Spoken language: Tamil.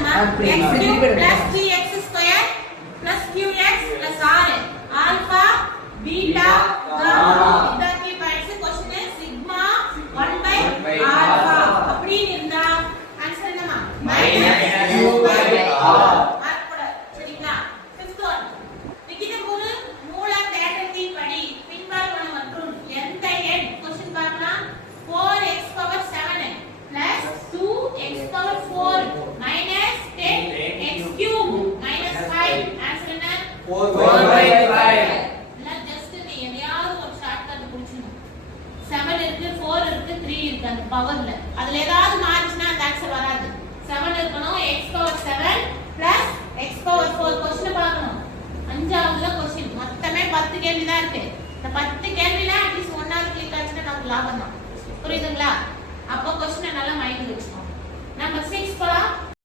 என்னமா x³ plus 3x square plus qx plus r alpha beta gamma இந்த key points question sigma 1 by alpha அப்படி இருந்தா ஆன்சர் என்னமா -q by r மார்க் சரிங்களா. fifth one விகித மூல தேற்றத்தின் படி பின்வருவன மற்றும் எந்த எண் क्वेश्चन பார்க்கலாம் 4x power 7 plus 2x power 4 minus 10x cube minus 5 answer என்ன 4 by 5 எல்லாம் ஜஸ்ட் நீ எதையாவது ஒரு ஷார்ட்கட் புடிச்சணும். 7 இருக்கு 4 இருக்கு 3 இருக்கு அந்த பவர்ல அதுல ஏதாவது மாறிச்சுனா அந்த ஆன்சர் வராது. 7 இருக்கணும் x power 7 plus x power 4 question பார்க்கணும். அஞ்சாவதுல क्वेश्चन மொத்தமே 10 கேள்வி தான் இருக்கு. இந்த 10 கேள்வில அட்லீஸ்ட் ஒன்னாவது கிளிக் ஆச்சுனா நமக்கு லாபம் தான். புரியுதுங்களா? அப்ப क्वेश्चन நல்லா மைண்ட்ல வச்சுக்கோங்க. நம்பர் 6 போலாம்.